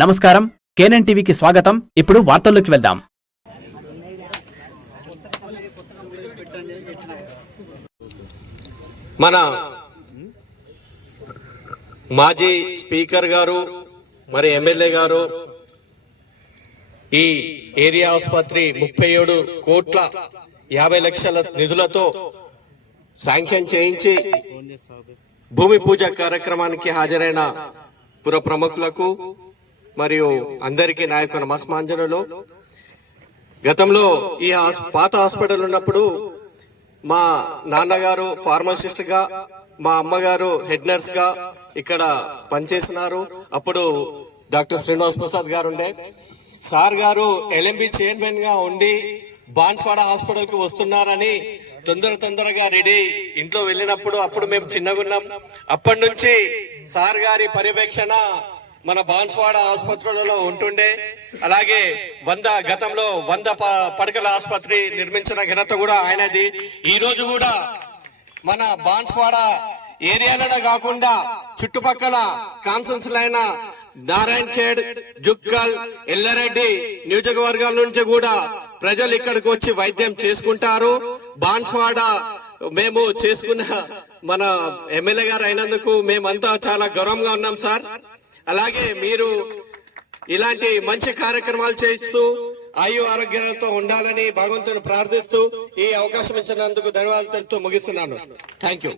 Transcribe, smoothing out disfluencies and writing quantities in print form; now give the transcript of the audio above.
నమస్కారం, కేఎన్ఎన్ టీవీకి స్వాగతం. ఇప్పుడు వార్తల్లోకి వెళ్దాం. మన మాజీ స్పీకర్ గారు మరి ఎమ్మెల్యే గారు ఈ ఏరియా ఆసుపత్రి 37,50,00,000 నిధులతో శాంక్షన్ చేయించి భూమి పూజ కార్యక్రమానికి హాజరైన పుర ప్రముఖులకు మరియు అందరికీ నా యొక్క నమస్మాంజనులు. గతంలో ఈ పాత హాస్పిటల్ ఉన్నప్పుడు మా నాన్నగారు ఫార్మసిస్ట్ గా, మా అమ్మగారు హెడ్ నర్స్ గా ఇక్కడ పనిచేసినారు. అప్పుడు డాక్టర్ శ్రీనివాస్ ప్రసాద్ గారు ఉండే. సార్ గారు ఎల్ఎంబి చైర్మన్ గా ఉండి బాన్స్వాడ హాస్పిటల్ కు వస్తున్నారని తొందరగా రెడీ ఇంట్లో వెళ్ళినప్పుడు అప్పుడు మేము చిన్నగా ఉన్నాం. అప్పటి నుంచి సార్ గారి పర్యవేక్షణ మన బాన్స్వాడ ఆసుపత్రులలో ఉంటుండే. అలాగే గతంలో 100 పడకల ఆసుపత్రి నిర్మించిన ఘనత కూడా ఆయనది. ఈ రోజు కూడా మన బాన్స్వాడ ఏరియాలోనే కాకుండా చుట్టుపక్కల కాన్సెన్స్లైన నారాయణ్ ఖేడ్, జుక్కల్, ఎల్లారెడ్డి నియోజకవర్గాల నుంచి కూడా ప్రజలు ఇక్కడికి వచ్చి వైద్యం చేసుకుంటారు. బాన్స్వాడ మేము చేసుకున్న మన ఎమ్మెల్యే గారు అయినందుకు మేమంతా చాలా గౌరవంగా ఉన్నాం సార్. అలాగే మీరు ఇలాంటి మంచి కార్యక్రమాలు చేస్తూ ఆయు ఆరోగ్యాలతో ఉండాలని భగవంతుని ప్రార్థిస్తూ ఈ అవకాశం ఇచ్చినందుకు ధన్యవాదాలు తెలుపుతూ ముగిస్తున్నాను. Thank you.